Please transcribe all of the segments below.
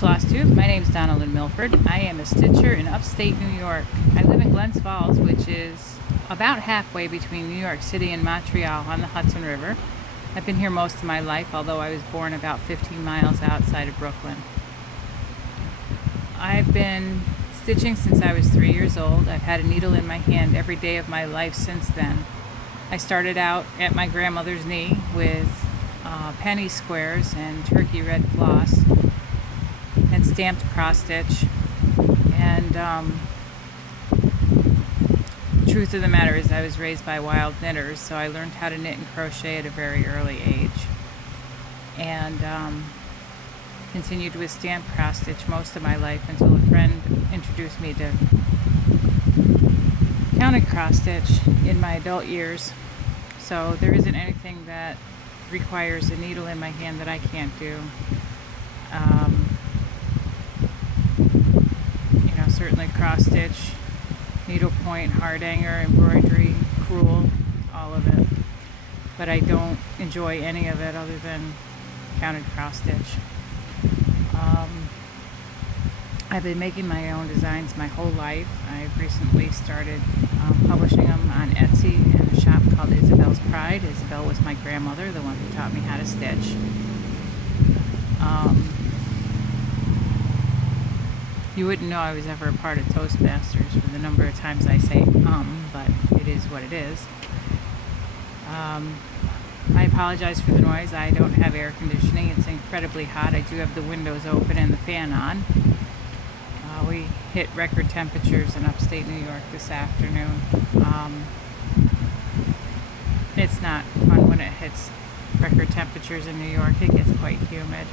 Flosstube. My name is Donalyn Milford. I am a stitcher in upstate New York. I live in Glens Falls, which is about halfway between New York City and Montreal on the Hudson River. I've been here most of my life, although I was born about 15 miles outside of Brooklyn. I've been stitching since I was 3 years old. I've had a needle in my hand every day of my life since then. I started out at my grandmother's knee with penny squares and turkey red floss and stamped cross stitch, and truth of the matter is I was raised by wild knitters, so I learned how to knit and crochet at a very early age, and continued with stamped cross stitch most of my life until a friend introduced me to counted cross stitch in my adult years. So there isn't anything that requires a needle in my hand that I can't do. Certainly cross stitch, needlepoint, hardanger, embroidery, crewel, all of it. But I don't enjoy any of it other than counted cross stitch. I've been making my own designs my whole life. I've recently started publishing them on Etsy in a shop called Isabel's Pride. Isabel was my grandmother, the one who taught me how to stitch. You wouldn't know I was ever a part of Toastmasters for the number of times I say but it is what it is. I apologize for the noise. I don't have air conditioning. It's incredibly hot. I do have the windows open and the fan on. We hit record temperatures in upstate New York this afternoon. It's not fun when it hits record temperatures in New York. It gets quite humid.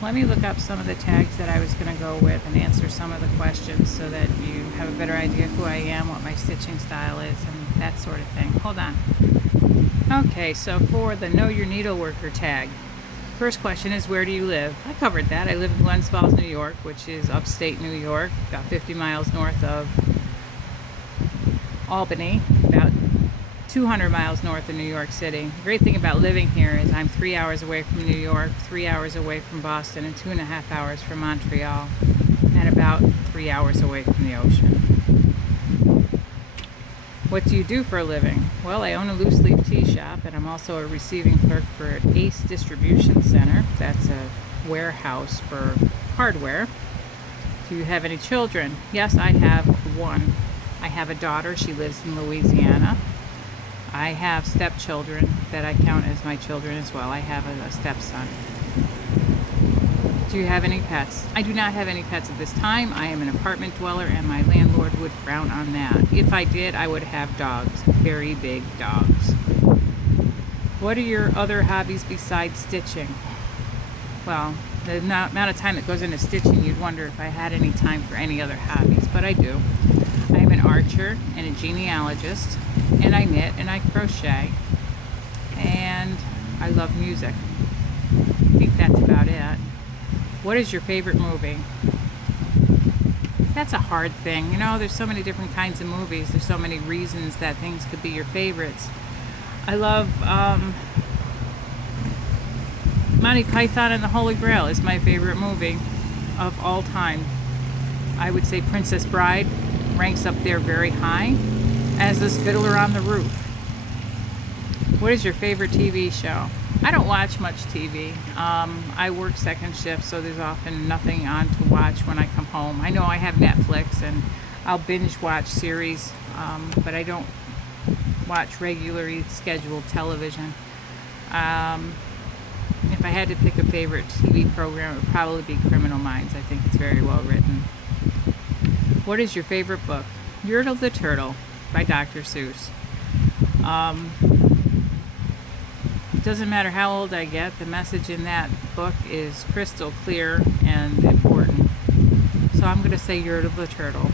Let me look up some of the tags that I was going to go with and answer some of the questions so that you have a better idea who I am, what my stitching style is, and that sort of thing. Hold on. Okay, so for the Know Your Needleworker tag, first question is, where do you live? I covered that. I live in Glens Falls, New York, which is upstate New York, about 50 miles north of Albany, about 200 miles north of New York City. The great thing about living here is I'm 3 hours away from New York, 3 hours away from Boston, and 2.5 hours from Montreal, and about 3 hours away from the ocean. What do you do for a living? Well, I own a loose leaf tea shop, and I'm also a receiving clerk for Ace Distribution Center. That's a warehouse for hardware. Do you have any children? Yes, I have one. I have a daughter. She lives in Louisiana. I have stepchildren that I count as my children as well. I have a stepson. Do you have any pets? I do not have any pets at this time. I am an apartment dweller, and my landlord would frown on that. If I did, I would have dogs, very big dogs. What are your other hobbies besides stitching? Well, the amount of time that goes into stitching, you'd wonder if I had any time for any other hobbies, but I do. I am an archer and a genealogist, and I knit and I crochet, and I love music. I think that's about it. What is your favorite movie? That's a hard thing. There's so many different kinds of movies. There's so many reasons that things could be your favorites. I love Monty Python and the Holy Grail is my favorite movie of all time. I would say Princess Bride ranks up there very high, as is Fiddler on the Roof. What is your favorite TV show? I don't watch much TV. I work second shift, so there's often nothing on to watch when I come home. I know I have Netflix, and I'll binge watch series, but I don't watch regularly scheduled television. If I had to pick a favorite TV program, it would probably be Criminal Minds. I think it's very well written. What is your favorite book? Yertle the Turtle by Dr. Seuss. It doesn't matter how old I get, the message in that book is crystal clear and important. So I'm going to say Yertle the Turtle.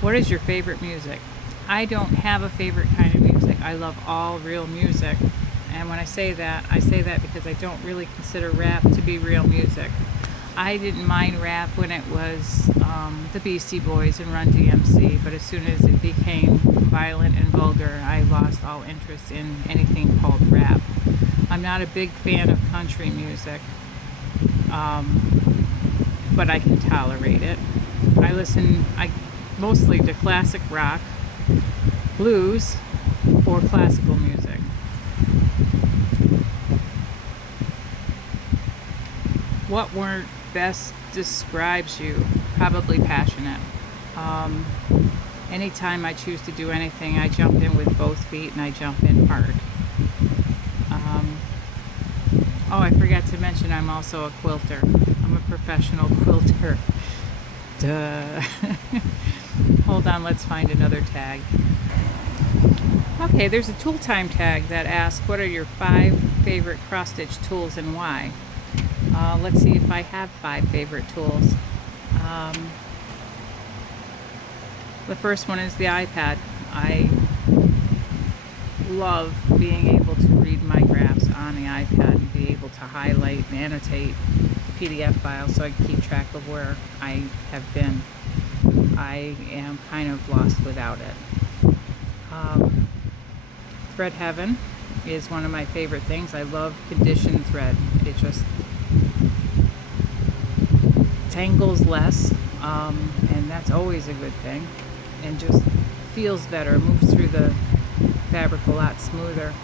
What is your favorite music? I don't have a favorite kind of music. I love all real music. And when I say that because I don't really consider rap to be real music. I didn't mind rap when it was the Beastie Boys and Run DMC, but as soon as it became violent and vulgar, I lost all interest in anything called rap. I'm not a big fan of country music. but I can tolerate it. I mostly to classic rock, blues, or classical music. What word best describes you? Probably passionate. Anytime I choose to do anything, I jump in with both feet and I jump in hard. Oh, I forgot to mention I'm also a quilter. I'm a professional quilter. Duh. Hold on, let's find another tag. Okay, there's a tool time tag that asks, what are your 5 favorite cross-stitch tools and why? Let's see if I have 5 favorite tools. The first one is the iPad. I love being able to read my graphs on the iPad and be able to highlight and annotate the PDF files so I can keep track of where I have been. I am kind of lost without it. Thread Heaven is one of my favorite things. I love conditioned thread. It just tangles less, and that's always a good thing, and just feels better, moves through the fabric a lot smoother.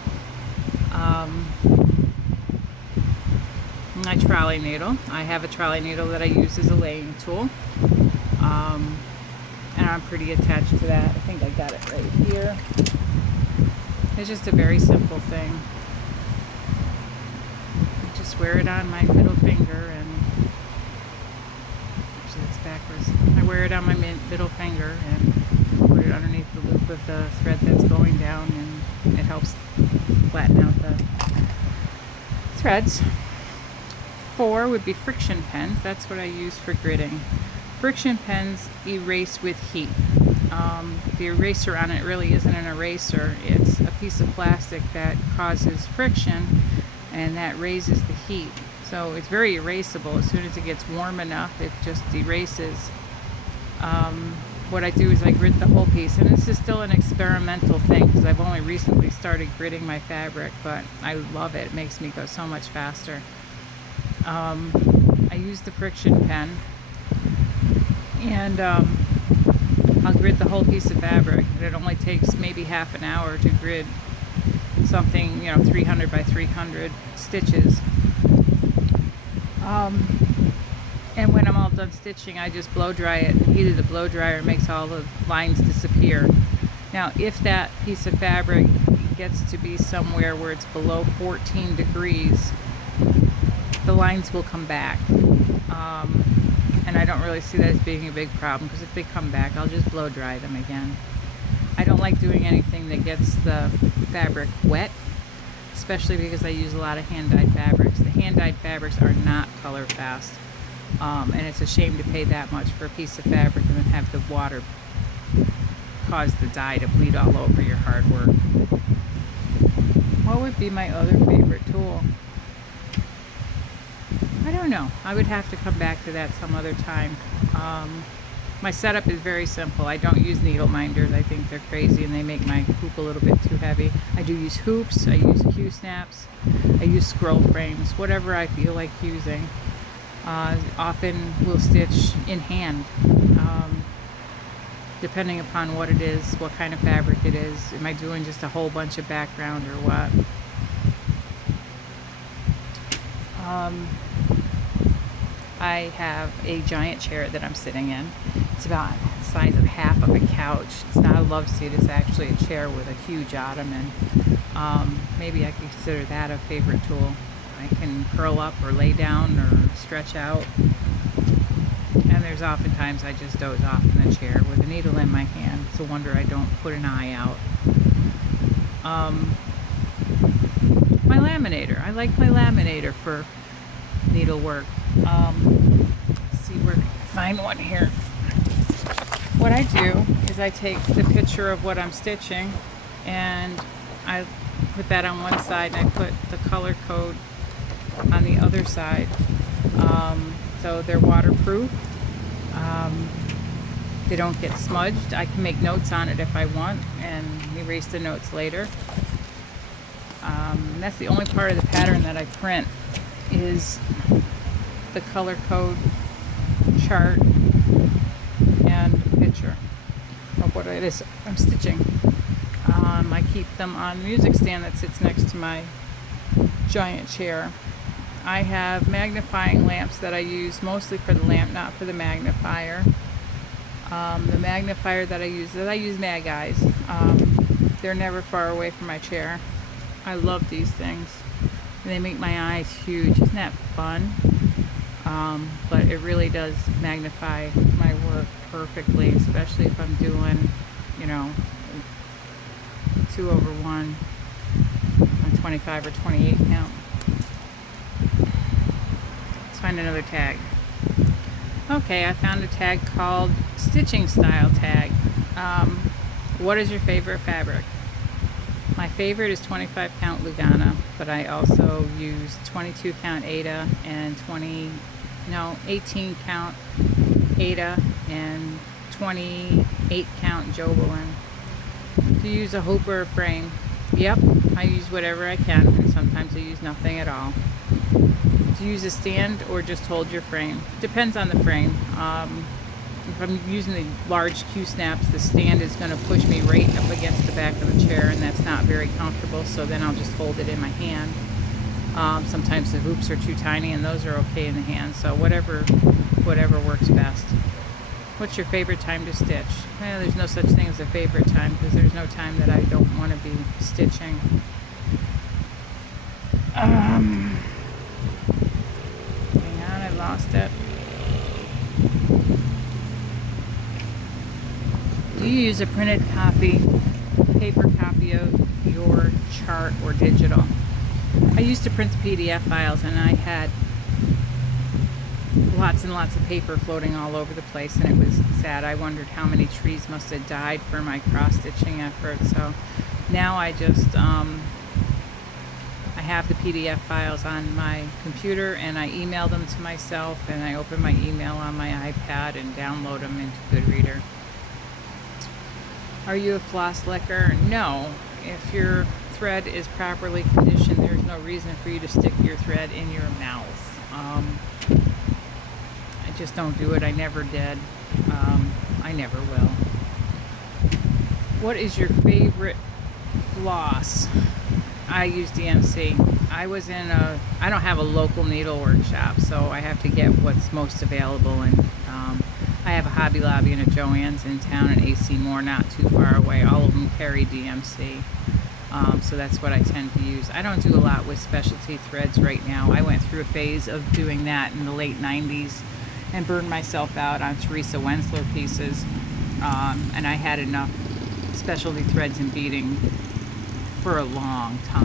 My trolley needle. I have a trolley needle that I use as a laying tool, and I'm pretty attached to that. I think I got it right here. It's just a very simple thing. I just wear it on my middle finger, and actually it's backwards. I wear it on my middle finger and put it underneath the loop of the thread that's going down, and it helps flatten out the threads. 4 would be friction pens. That's what I use for gridding. Friction pens erase with heat. The eraser on it really isn't an eraser. It's a piece of plastic that causes friction, and that raises the heat. So it's very erasable. As soon as it gets warm enough, it just erases. What I do is I grit the whole piece, and this is still an experimental thing because I've only recently started gritting my fabric, but I love it. It makes me go so much faster. I use the friction pen, and I'll grid the whole piece of fabric. It only takes maybe half an hour to grid something, 300 by 300 stitches. And when I'm all done stitching, I just blow dry it. The heat of the blow dryer makes all the lines disappear. Now, if that piece of fabric gets to be somewhere where it's below 14 degrees, the lines will come back. And I don't really see that as being a big problem, because if they come back, I'll just blow dry them again. I don't like doing anything that gets the fabric wet, especially because I use a lot of hand-dyed fabrics. The hand-dyed fabrics are not color fast, and it's a shame to pay that much for a piece of fabric and then have the water cause the dye to bleed all over your hard work. What would be my other favorite tool? I don't know. I would have to come back to that some other time. My setup is very simple. I don't use needle minders. I think they're crazy and they make my hoop a little bit too heavy. I do use hoops. I use Q-snaps. I use scroll frames, whatever I feel like using. Often we'll stitch in hand, depending upon what it is, what kind of fabric it is. Am I doing just a whole bunch of background or what? I have a giant chair that I'm sitting in. It's about the size of half of a couch. It's not a love seat, it's actually a chair with a huge ottoman. Maybe I could consider that a favorite tool. I can curl up or lay down or stretch out. And there's oftentimes I just doze off in the chair with a needle in my hand. It's a wonder I don't put an eye out. My laminator. I like my laminator for needlework. Let's see where I can find one here. What I do is I take the picture of what I'm stitching and I put that on one side and I put the color code on the other side. So they're waterproof. They don't get smudged. I can make notes on it if I want and erase the notes later. That's the only part of the pattern that I print is the color code chart and picture of what it is I'm stitching. I keep them on the music stand that sits next to my giant chair. I have magnifying lamps that I use mostly for the lamp, not for the magnifier. The magnifier that I use Mag Eyes. They're never far away from my chair. I love these things. They make my eyes huge. Isn't that fun? But it really does magnify my work perfectly, especially if I'm doing, 2/1, a 25 or 28 count. Let's find another tag. Okay, I found a tag called Stitching Style Tag. What is your favorite fabric? My favorite is 25 count Lugana, but I also use 22 count Aida and 18 count Aida and 28 count Jobelin. Do you use a hoop or a frame? Yep, I use whatever I can, and sometimes I use nothing at all. Do you use a stand or just hold your frame? Depends on the frame. If I'm using the large Q-snaps, the stand is going to push me right up against the back of the chair, and that's not very comfortable, so then I'll just hold it in my hand. Sometimes the hoops are too tiny, and those are okay in the hand, so whatever works best. What's your favorite time to stitch? Well, there's no such thing as a favorite time, because there's no time that I don't want to be stitching. Hang on, I lost it. Do you use a printed copy, paper copy of your chart or digital? I used to print the PDF files, and I had lots and lots of paper floating all over the place, and it was sad. I wondered how many trees must have died for my cross-stitching effort. So now I just I have the PDF files on my computer, and I email them to myself, and I open my email on my iPad and download them into Goodreader. Are you a floss licker? No. If your thread is properly conditioned, there's no reason for you to stick your thread in your mouth. I just don't do it. I never did. I never will. What is your favorite floss? I use DMC. I don't have a local needlework shop, so I have to get what's most available, and I have a Hobby Lobby and a Joann's in town, and AC Moore not too far away. All of them carry DMC, so that's what I tend to use. I don't do a lot with specialty threads right now. I went through a phase of doing that in the late 90s and burned myself out on Teresa Wensler pieces, and I had enough specialty threads and beading for a long time.